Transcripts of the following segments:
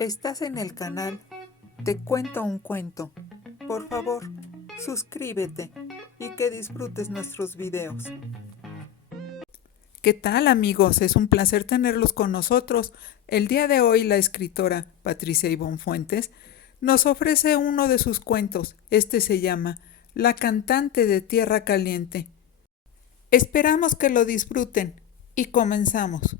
Estás en el canal Te Cuento un Cuento. Por favor, suscríbete y que disfrutes nuestros videos. ¿Qué tal, amigos? Es un placer tenerlos con nosotros. El día de hoy la escritora Patricia Ivonne Fuentes nos ofrece uno de sus cuentos. Este se llama La cantante de Tierra Caliente. Esperamos que lo disfruten y comenzamos.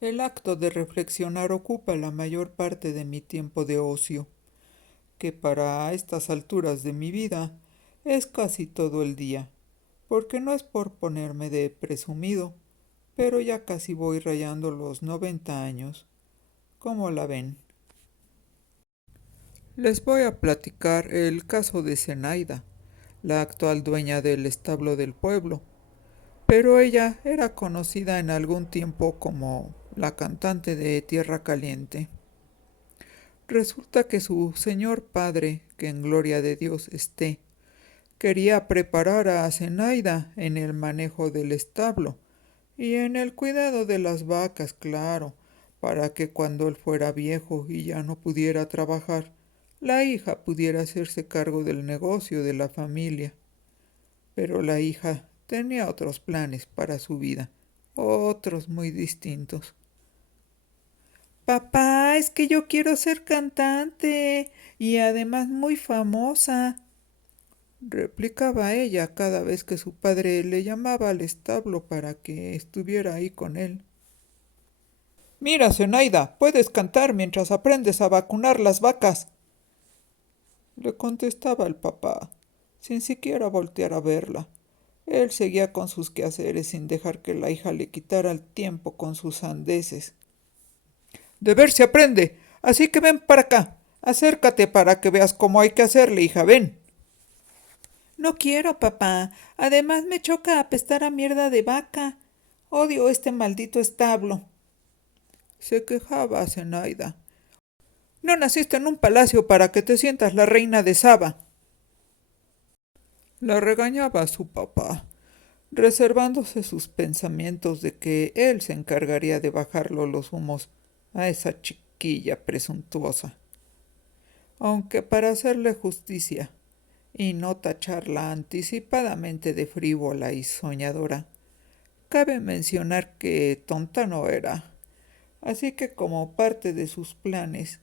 El acto de reflexionar ocupa la mayor parte de mi tiempo de ocio, que para estas alturas de mi vida es casi todo el día, porque no es por ponerme de presumido, pero ya casi voy rayando los 90 años. ¿Cómo la ven? Les voy a platicar el caso de Zenaida, la actual dueña del establo del pueblo, pero ella era conocida en algún tiempo como la cantante de Tierra Caliente. Resulta que su señor padre, que en gloria de Dios esté, quería preparar a Zenaida en el manejo del establo y en el cuidado de las vacas, claro, para que cuando él fuera viejo y ya no pudiera trabajar, la hija pudiera hacerse cargo del negocio de la familia. Pero la hija tenía otros planes para su vida, otros muy distintos. Papá, es que yo quiero ser cantante y además muy famosa, replicaba ella cada vez que su padre le llamaba al establo para que estuviera ahí con él. Mira, Zenaida, puedes cantar mientras aprendes a vacunar las vacas, le contestaba el papá, sin siquiera voltear a verla. Él seguía con sus quehaceres sin dejar que la hija le quitara el tiempo con sus sandeces. De ver se aprende, así que ven para acá. Acércate para que veas cómo hay que hacerle, hija, ven. No quiero, papá. Además me choca apestar a mierda de vaca. Odio este maldito establo, se quejaba Zenaida. No naciste en un palacio para que te sientas la reina de Saba. La regañaba a su papá, reservándose sus pensamientos de que él se encargaría de bajarlo los humos a esa chiquilla presuntuosa. Aunque para hacerle justicia y no tacharla anticipadamente de frívola y soñadora, cabe mencionar que tonta no era, así que como parte de sus planes,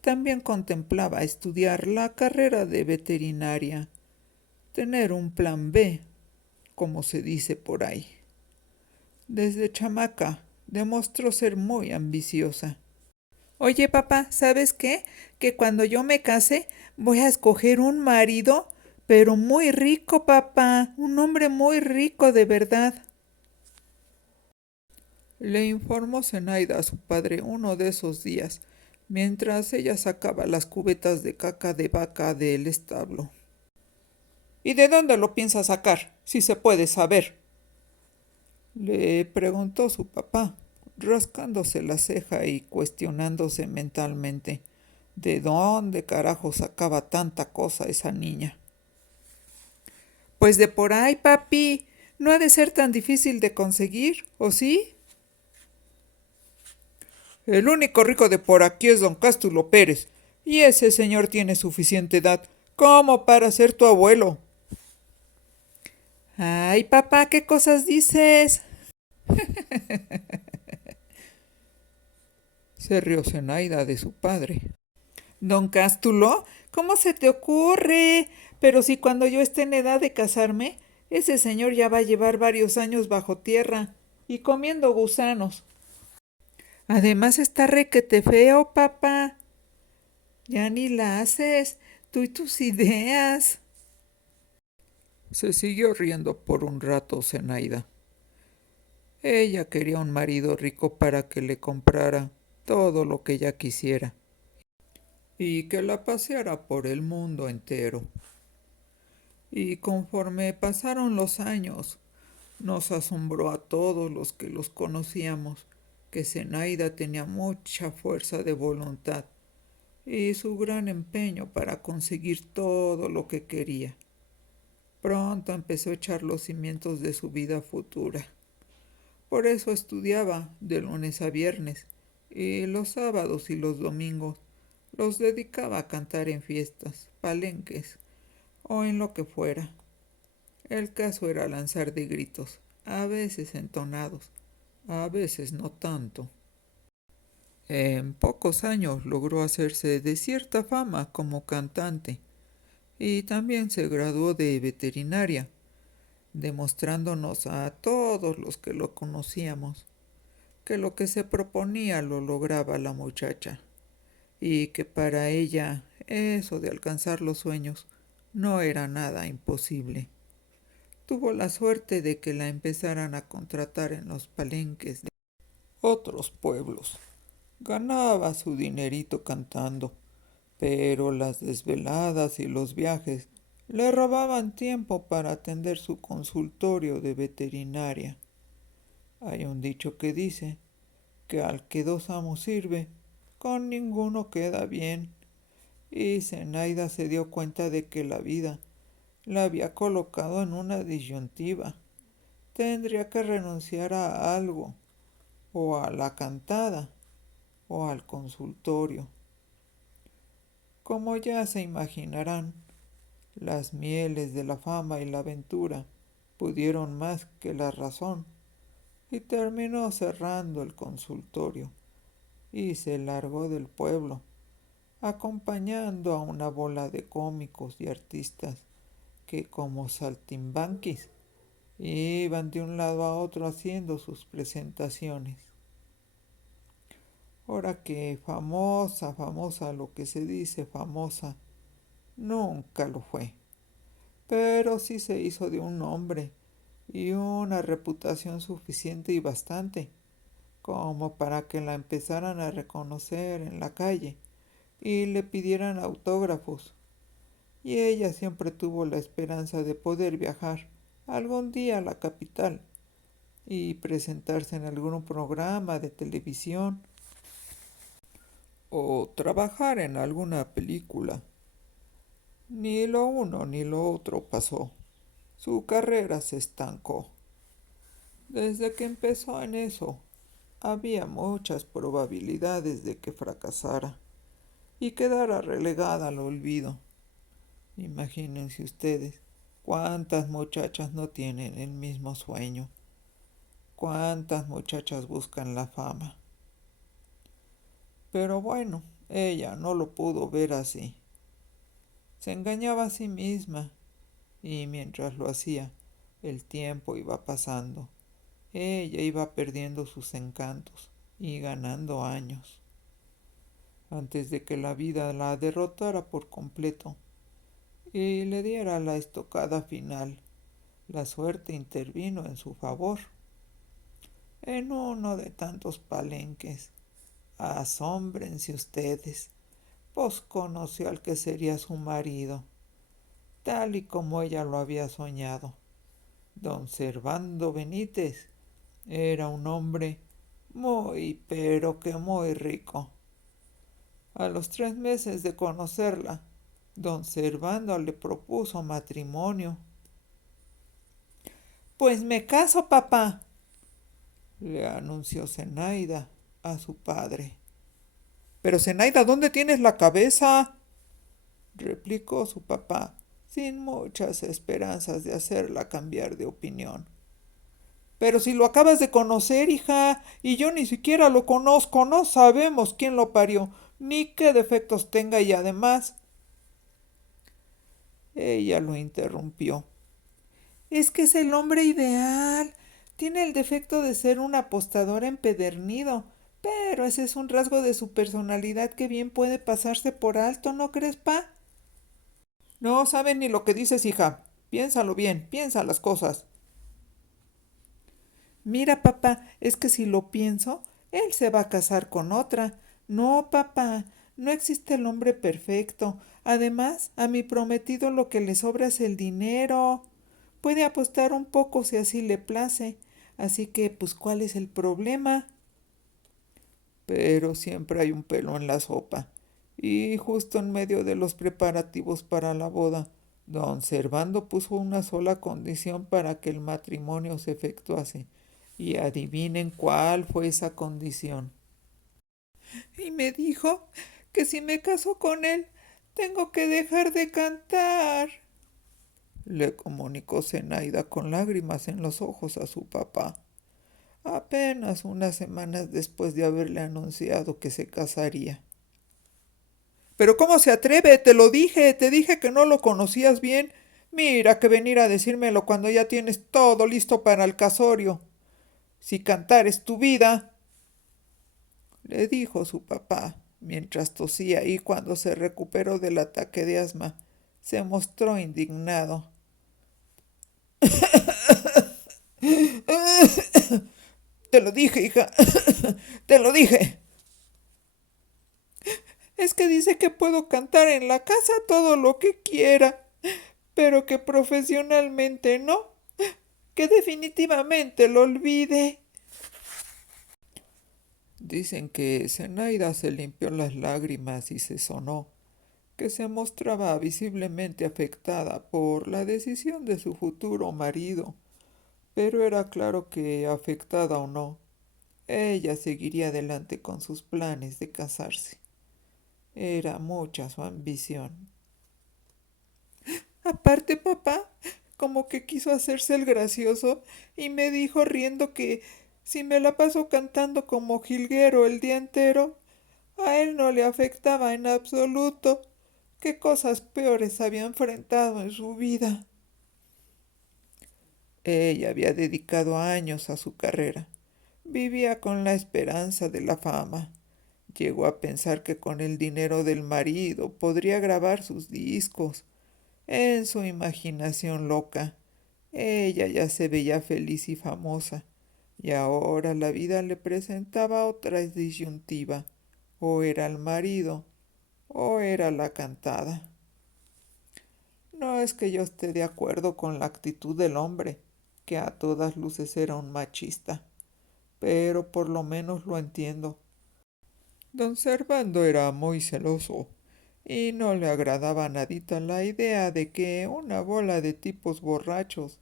también contemplaba estudiar la carrera de veterinaria, tener un plan B, como se dice por ahí. Desde chamaca demostró ser muy ambiciosa. Oye, papá, ¿sabes qué? Que cuando yo me case voy a escoger un marido, pero muy rico, papá, un hombre muy rico de verdad. Le informó Zenaida a su padre uno de esos días, mientras ella sacaba las cubetas de caca de vaca del establo. ¿Y de dónde lo piensa sacar, si se puede saber? Le preguntó su papá, rascándose la ceja y cuestionándose mentalmente de dónde carajo sacaba tanta cosa esa niña. Pues de por ahí, papi. No ha de ser tan difícil de conseguir, ¿o sí? El único rico de por aquí es don Cástulo Pérez, y ese señor tiene suficiente edad como para ser tu abuelo. Ay, papá, ¿qué cosas dices? Se rió Zenaida de su padre. Don Cástulo, ¿cómo se te ocurre? Pero si cuando yo esté en edad de casarme, ese señor ya va a llevar varios años bajo tierra y comiendo gusanos. Además está requete feo, papá. Ya ni la haces, tú y tus ideas. Se siguió riendo por un rato Zenaida. Ella quería un marido rico para que le comprara todo lo que ella quisiera y que la paseara por el mundo entero. Y conforme pasaron los años, nos asombró a todos los que los conocíamos que Zenaida tenía mucha fuerza de voluntad y su gran empeño para conseguir todo lo que quería. Pronto empezó a echar los cimientos de su vida futura. Por eso estudiaba de lunes a viernes y los sábados y los domingos los dedicaba a cantar en fiestas, palenques o en lo que fuera. El caso era lanzar de gritos, a veces entonados, a veces no tanto. En pocos años logró hacerse de cierta fama como cantante y también se graduó de veterinaria, demostrándonos a todos los que lo conocíamos que lo que se proponía lo lograba la muchacha y que para ella eso de alcanzar los sueños no era nada imposible. Tuvo la suerte de que la empezaran a contratar en los palenques de otros pueblos. Ganaba su dinerito cantando, pero las desveladas y los viajes le robaban tiempo para atender su consultorio de veterinaria. Hay un dicho que dice que al que dos amos sirve, con ninguno queda bien. Y Zenaida se dio cuenta de que la vida la había colocado en una disyuntiva. Tendría que renunciar a algo, o a la cantada, o al consultorio. Como ya se imaginarán, las mieles de la fama y la aventura pudieron más que la razón y terminó cerrando el consultorio y se largó del pueblo, acompañando a una bola de cómicos y artistas que como saltimbanquis iban de un lado a otro haciendo sus presentaciones. Ahora que famosa, lo que se dice famosa, nunca lo fue, pero sí se hizo de un nombre y una reputación suficiente y bastante como para que la empezaran a reconocer en la calle y le pidieran autógrafos. Y ella siempre tuvo la esperanza de poder viajar algún día a la capital y presentarse en algún programa de televisión o trabajar en alguna película. Ni lo uno ni lo otro pasó. Su carrera se estancó. Desde que empezó en eso, había muchas probabilidades de que fracasara y quedara relegada al olvido. Imagínense ustedes cuántas muchachas no tienen el mismo sueño, cuántas muchachas buscan la fama. Pero bueno, ella no lo pudo ver así. Se engañaba a sí misma y mientras lo hacía, el tiempo iba pasando. Ella iba perdiendo sus encantos y ganando años. Antes de que la vida la derrotara por completo y le diera la estocada final, la suerte intervino en su favor. En uno de tantos palenques, asómbrense ustedes, pues conoció al que sería su marido, tal y como ella lo había soñado. Don Servando Benítez era un hombre muy, pero que muy rico. A los 3 meses de conocerla, don Servando le propuso matrimonio. Pues me caso, papá, le anunció Zenaida a su padre. Pero Zenaida, ¿dónde tienes la cabeza? Replicó su papá, sin muchas esperanzas de hacerla cambiar de opinión. Pero si lo acabas de conocer, hija, y yo ni siquiera lo conozco, no sabemos quién lo parió, ni qué defectos tenga y además... Ella lo interrumpió. Es que es el hombre ideal. Tiene el defecto de ser un apostador empedernido, pero ese es un rasgo de su personalidad que bien puede pasarse por alto, ¿no crees, pa? No saben ni lo que dices, hija. Piénsalo bien, piensa las cosas. Mira, papá, es que si lo pienso, él se va a casar con otra. No, papá, no existe el hombre perfecto. Además, a mi prometido lo que le sobra es el dinero. Puede apostar un poco si así le place. Así que, pues, ¿cuál es el problema? Pero siempre hay un pelo en la sopa. Y justo en medio de los preparativos para la boda, Don Servando puso una sola condición para que el matrimonio se efectuase, y adivinen cuál fue esa condición. Y me dijo que si me caso con él, tengo que dejar de cantar, le comunicó Zenaida con lágrimas en los ojos a su papá, apenas unas semanas después de haberle anunciado que se casaría. Pero ¿cómo se atreve? Te dije que no lo conocías bien. Mira que venir a decírmelo cuando ya tienes todo listo para el casorio. Si cantar es tu vida, le dijo su papá, mientras tosía, y cuando se recuperó del ataque de asma, se mostró indignado. Te lo dije, hija. Te lo dije. Es que dice que puedo cantar en la casa todo lo que quiera, pero que profesionalmente no, que definitivamente lo olvide. Dicen que Zenaida se limpió las lágrimas y se sonó, que se mostraba visiblemente afectada por la decisión de su futuro marido, pero era claro que, afectada o no, ella seguiría adelante con sus planes de casarse. Era mucha su ambición. Aparte, papá, como que quiso hacerse el gracioso y me dijo riendo que si me la paso cantando como jilguero el día entero, a él no le afectaba en absoluto. ¿Qué cosas peores había enfrentado en su vida? Ella había dedicado años a su carrera. Vivía con la esperanza de la fama. Llegó a pensar que con el dinero del marido podría grabar sus discos. En su imaginación loca, ella ya se veía feliz y famosa, y ahora la vida le presentaba otra disyuntiva. O era el marido, o era la cantada. No es que yo esté de acuerdo con la actitud del hombre, que a todas luces era un machista, pero por lo menos lo entiendo. Don Servando era muy celoso y no le agradaba nadita la idea de que una bola de tipos borrachos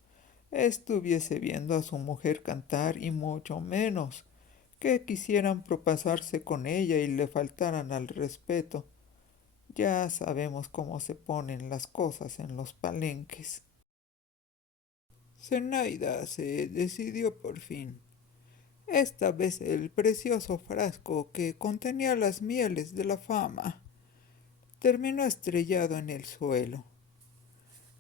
estuviese viendo a su mujer cantar, y mucho menos que quisieran propasarse con ella y le faltaran al respeto. Ya sabemos cómo se ponen las cosas en los palenques. Zenaida se decidió por fin. Esta vez el precioso frasco que contenía las mieles de la fama terminó estrellado en el suelo,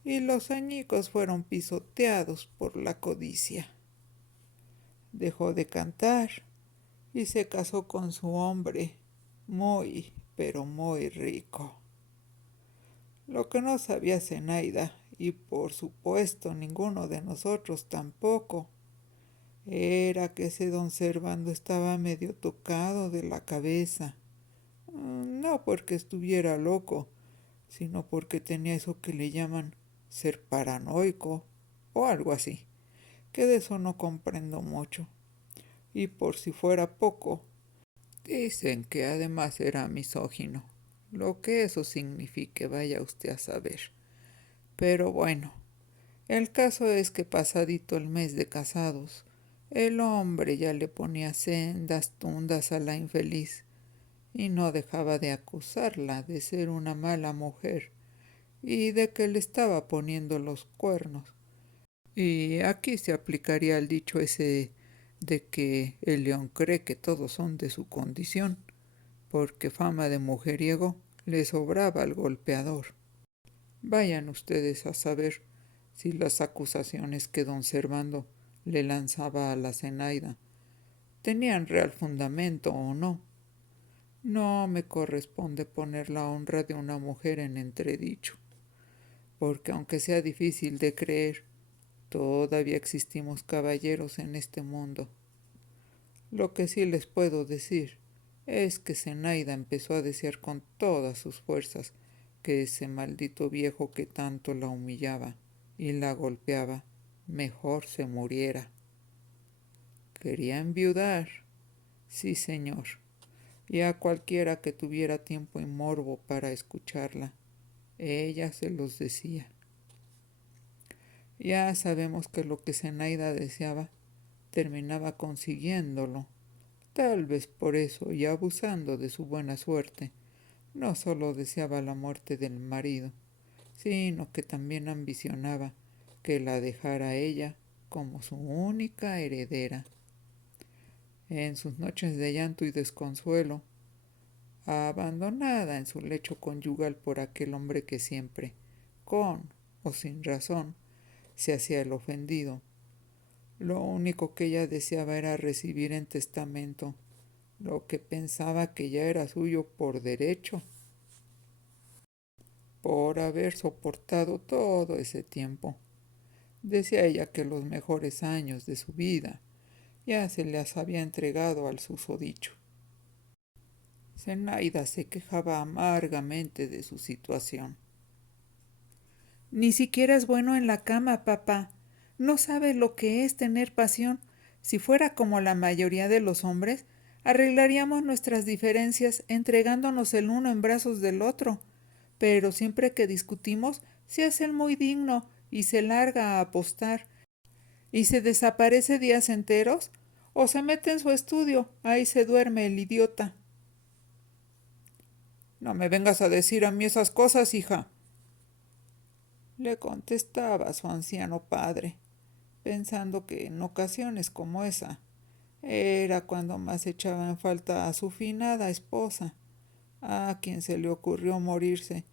y los añicos fueron pisoteados por la codicia. Dejó de cantar y se casó con su hombre, muy, pero muy rico. Lo que no sabía Zenaida, y por supuesto ninguno de nosotros tampoco, era que ese don Servando estaba medio tocado de la cabeza. No porque estuviera loco, sino porque tenía eso que le llaman ser paranoico o algo así, que de eso no comprendo mucho. Y por si fuera poco, dicen que además era misógino, lo que eso signifique vaya usted a saber. Pero bueno, el caso es que pasadito el mes de casados, el hombre ya le ponía sendas tundas a la infeliz y no dejaba de acusarla de ser una mala mujer y de que le estaba poniendo los cuernos. Y aquí se aplicaría el dicho ese de que el león cree que todos son de su condición, porque fama de mujeriego le sobraba al golpeador. Vayan ustedes a saber si las acusaciones que don Servando le lanzaba a la Zenaida tenían real fundamento o no. No me corresponde poner la honra de una mujer en entredicho, porque aunque sea difícil de creer, todavía existimos caballeros en este mundo. Lo que sí les puedo decir es que Zenaida empezó a desear con todas sus fuerzas que ese maldito viejo que tanto la humillaba y la golpeaba mejor se muriera. Quería enviudar, sí señor, y a cualquiera que tuviera tiempo y morbo para escucharla, ella se los decía. Ya sabemos que lo que Zenaida deseaba terminaba consiguiéndolo. Tal vez por eso, y abusando de su buena suerte, no solo deseaba la muerte del marido, sino que también ambicionaba que la dejara ella como su única heredera. En sus noches de llanto y desconsuelo, abandonada en su lecho conyugal por aquel hombre que siempre, con o sin razón, se hacía el ofendido, lo único que ella deseaba era recibir en testamento lo que pensaba que ya era suyo por derecho, por haber soportado todo ese tiempo. Decía ella que los mejores años de su vida ya se las había entregado al susodicho. Zenaida se quejaba amargamente de su situación. Ni siquiera es bueno en la cama, papá. No sabe lo que es tener pasión. Si fuera como la mayoría de los hombres, arreglaríamos nuestras diferencias entregándonos el uno en brazos del otro. Pero siempre que discutimos, se hace el muy digno y se larga a apostar. Y se desaparece días enteros o se mete en su estudio. Ahí se duerme el idiota. No me vengas a decir a mí esas cosas, hija, le contestaba su anciano padre, pensando que en ocasiones como esa era cuando más echaba en falta a su finada esposa, a quien se le ocurrió morirse,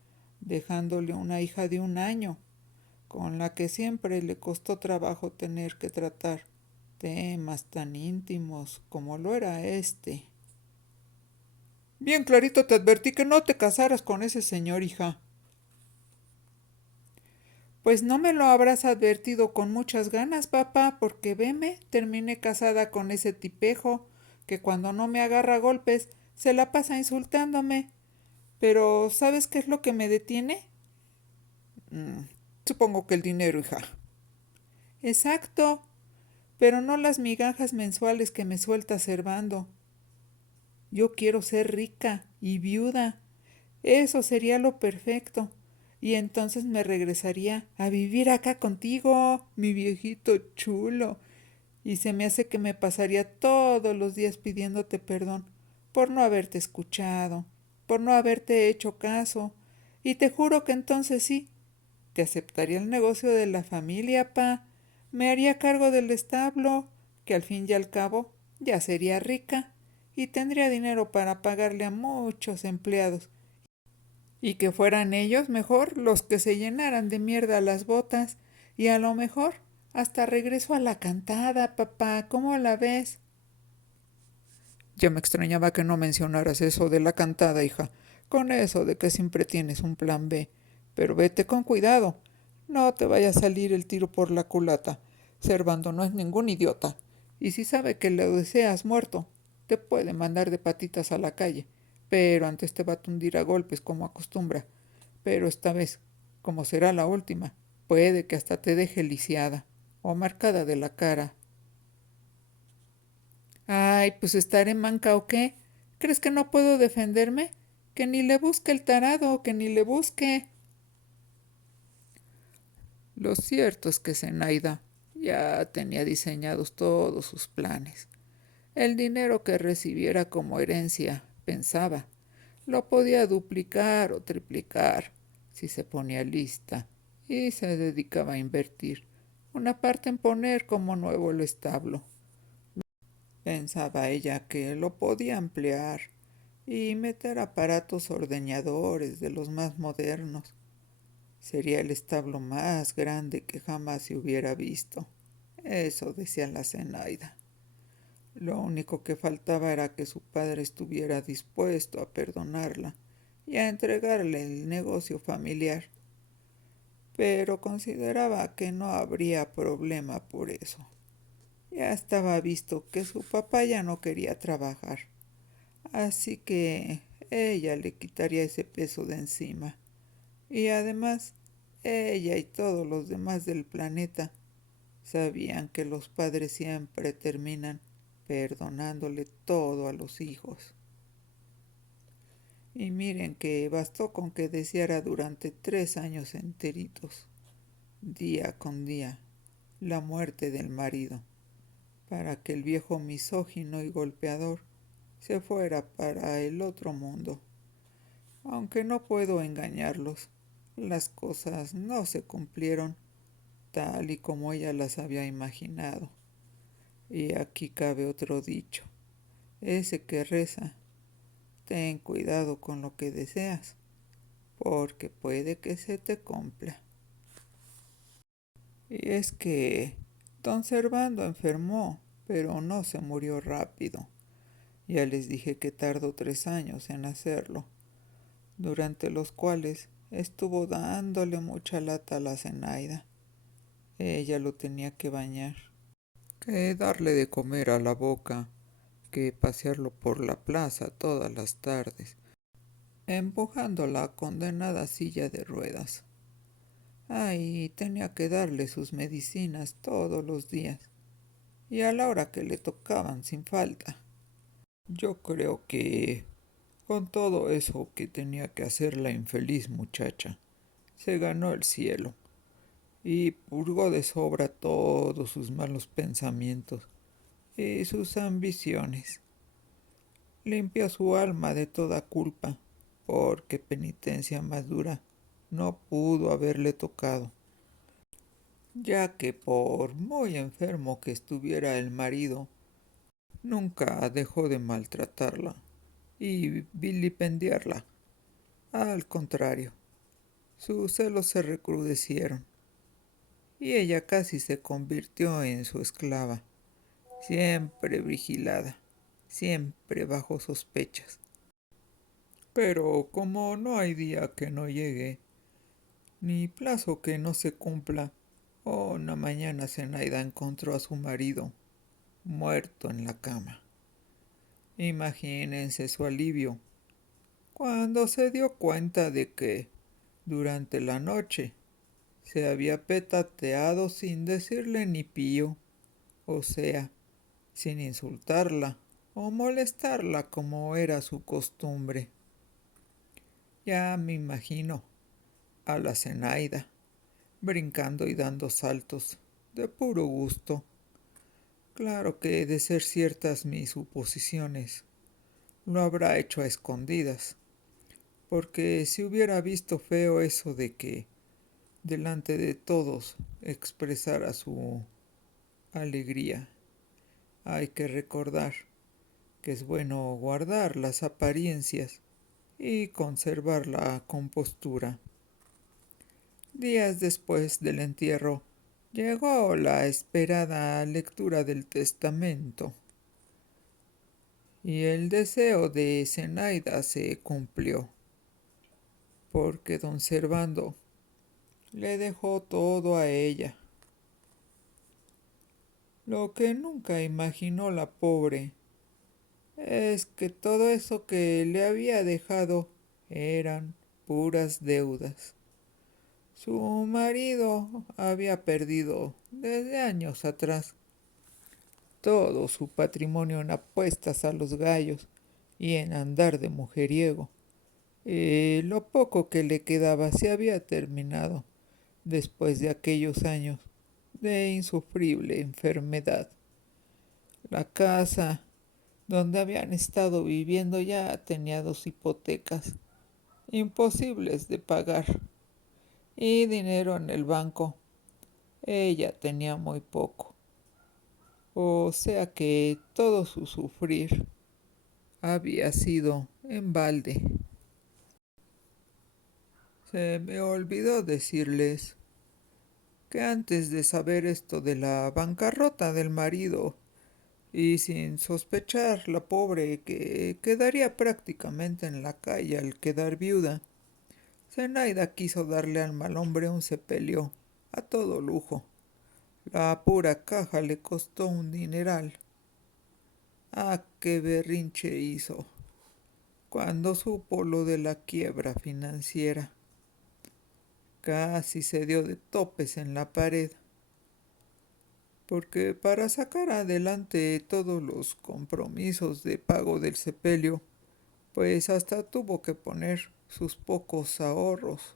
dejándole una hija de 1 año, con la que siempre le costó trabajo tener que tratar temas tan íntimos como lo era este. Bien clarito te advertí que no te casaras con ese señor, hija. Pues no me lo habrás advertido con muchas ganas, papá, porque veme, terminé casada con ese tipejo, que cuando no me agarra a golpes, se la pasa insultándome. Pero, ¿sabes qué es lo que me detiene? Mm, supongo que el dinero, hija. Exacto, pero no las migajas mensuales que me suelta Servando. Yo quiero ser rica y viuda. Eso sería lo perfecto. Y entonces me regresaría a vivir acá contigo, mi viejito chulo. Y se me hace que me pasaría todos los días pidiéndote perdón por no haberte escuchado, por no haberte hecho caso. Y te juro que entonces sí, te aceptaría el negocio de la familia, pa. Me haría cargo del establo, que al fin y al cabo ya sería rica y tendría dinero para pagarle a muchos empleados y que fueran ellos mejor los que se llenaran de mierda las botas y a lo mejor hasta regreso a la cantada, papá. ¿Cómo la ves? Ya me extrañaba que no mencionaras eso de la cantada, hija, con eso de que siempre tienes un plan B. Pero vete con cuidado, no te vaya a salir el tiro por la culata. Servando no es ningún idiota, y si sabe que lo deseas muerto, te puede mandar de patitas a la calle, pero antes te va a tundir a golpes como acostumbra. Pero esta vez, como será la última, puede que hasta te deje lisiada o marcada de la cara. Ay, pues estaré manca o qué. ¿Crees que no puedo defenderme? Que ni le busque el tarado, que ni le busque. Lo cierto es que Zenaida ya tenía diseñados todos sus planes. El dinero que recibiera como herencia, pensaba, lo podía duplicar o triplicar si se ponía lista y se dedicaba a invertir una parte en poner como nuevo el establo. Pensaba ella que lo podía emplear y meter aparatos ordeñadores de los más modernos. Sería el establo más grande que jamás se hubiera visto. Eso decía la Zenaida. Lo único que faltaba era que su padre estuviera dispuesto a perdonarla y a entregarle el negocio familiar. Pero consideraba que no habría problema por eso. Ya estaba visto que su papá ya no quería trabajar, así que ella le quitaría ese peso de encima. Y además, ella y todos los demás del planeta sabían que los padres siempre terminan perdonándole todo a los hijos. Y miren que bastó con que deseara durante 3 años enteritos. día con día, la muerte del marido, para que el viejo misógino y golpeador se fuera para el otro mundo. Aunque no puedo engañarlos, las cosas no se cumplieron tal y como ella las había imaginado. Y aquí cabe otro dicho, ese que reza: ten cuidado con lo que deseas, porque puede que se te cumpla. Y es que don Servando enfermó, pero no se murió rápido. Ya les dije que tardó 3 años en hacerlo, durante los cuales estuvo dándole mucha lata a la Zenaida. Ella lo tenía que bañar, que darle de comer a la boca, que pasearlo por la plaza todas las tardes, empujando la condenada silla de ruedas. Ay, tenía que darle sus medicinas todos los días, y a la hora que le tocaban sin falta. Yo creo que con todo eso que tenía que hacer la infeliz muchacha, se ganó el cielo y purgó de sobra todos sus malos pensamientos y sus ambiciones. Limpió su alma de toda culpa, porque penitencia más dura no pudo haberle tocado, ya que por muy enfermo que estuviera el marido, nunca dejó de maltratarla y vilipendiarla. Al contrario, sus celos se recrudecieron y ella casi se convirtió en su esclava, siempre vigilada, siempre bajo sospechas. Pero como no hay día que no llegue, ni plazo que no se cumpla, una mañana Zenaida encontró a su marido muerto en la cama. Imagínense su alivio cuando se dio cuenta de que durante la noche se había petateado sin decirle ni pío, o sea, sin insultarla o molestarla como era su costumbre. Ya me imagino a la Zenaida brincando y dando saltos de puro gusto. Claro que de ser ciertas mis suposiciones, lo habrá hecho a escondidas, porque si hubiera visto feo eso de que delante de todos expresara su alegría. Hay que recordar que es bueno guardar las apariencias y conservar la compostura. Días después del entierro, llegó la esperada lectura del testamento y el deseo de Zenaida se cumplió, porque don Servando le dejó todo a ella. Lo que nunca imaginó la pobre es que todo eso que le había dejado eran puras deudas. Su marido había perdido desde años atrás todo su patrimonio en apuestas a los gallos y en andar de mujeriego. Lo poco que le quedaba se había terminado después de aquellos años de insufrible enfermedad. La casa donde habían estado viviendo ya tenía 2 hipotecas imposibles de pagar y dinero en el banco. Ella tenía muy poco, o sea que todo su sufrir había sido en balde. Se me olvidó decirles que antes de saber esto de la bancarrota del marido y sin sospechar la pobre que quedaría prácticamente en la calle al quedar viuda, Zenaida quiso darle al mal hombre un sepelio a todo lujo. La pura caja le costó un dineral. Ah, qué berrinche hizo cuando supo lo de la quiebra financiera. Casi se dio de topes en la pared, porque para sacar adelante todos los compromisos de pago del sepelio, pues hasta tuvo que poner sus pocos ahorros,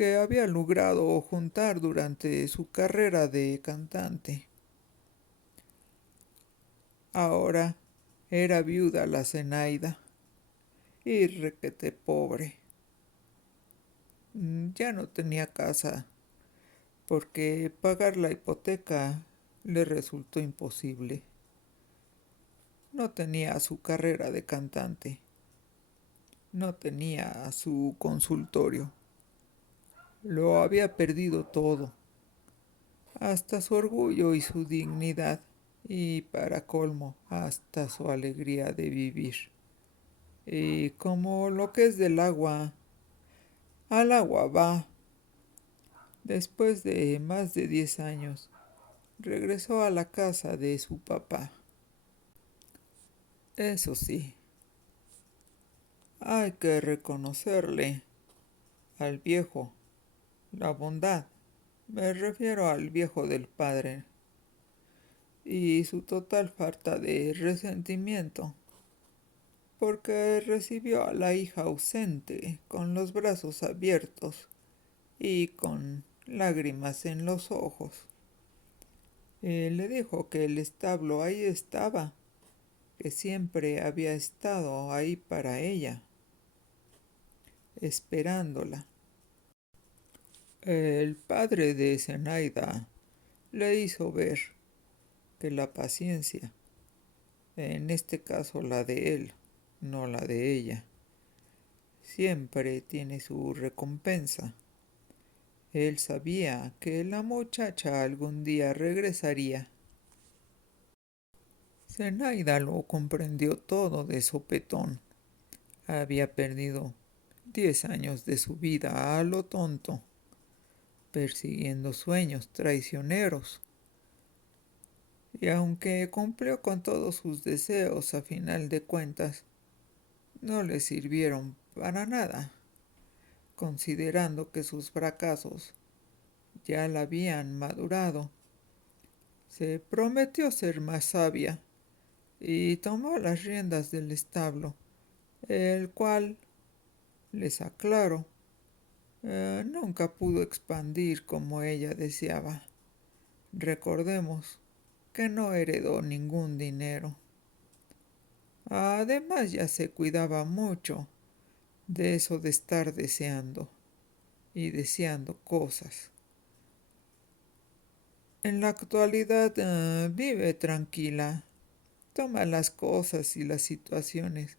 que había logrado juntar durante su carrera de cantante. Ahora era viuda la Zenaida y requete pobre. Ya no tenía casa porque pagar la hipoteca le resultó imposible. No tenía su carrera de cantante, no tenía su consultorio. Lo había perdido todo, hasta su orgullo y su dignidad, y para colmo, hasta su alegría de vivir. Y como lo que es del agua, al agua va. Después de más de 10 años, regresó a la casa de su papá. Eso sí, hay que reconocerle al viejo la bondad. Me refiero al viejo del padre y su total falta de resentimiento, porque recibió a la hija ausente con los brazos abiertos y con lágrimas en los ojos. Le dijo que el establo ahí estaba, que siempre había estado ahí para ella, esperándola. El padre de Zenaida le hizo ver que la paciencia, en este caso la de él, no la de ella, siempre tiene su recompensa. Él sabía que la muchacha algún día regresaría. Zenaida lo comprendió todo de sopetón. Había perdido 10 años de su vida a lo tonto, persiguiendo sueños traicioneros. Y aunque cumplió con todos sus deseos a final de cuentas, no le sirvieron para nada, considerando que sus fracasos ya la habían madurado. Se prometió ser más sabia y tomó las riendas del establo, el cual, les aclaro, nunca pudo expandir como ella deseaba. Recordemos que no heredó ningún dinero. Además ya se cuidaba mucho de eso de estar deseando y deseando cosas. En la actualidad vive tranquila, toma las cosas y las situaciones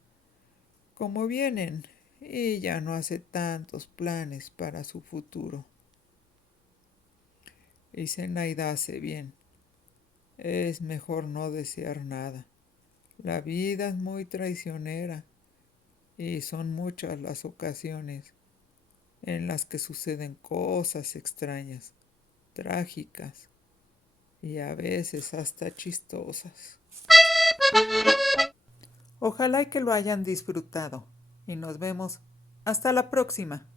como vienen y ya no hace tantos planes para su futuro. Y Zenaida hace bien. Es mejor no desear nada. La vida es muy traicionera y son muchas las ocasiones en las que suceden cosas extrañas, trágicas y a veces hasta chistosas. Ojalá y que lo hayan disfrutado y nos vemos hasta la próxima.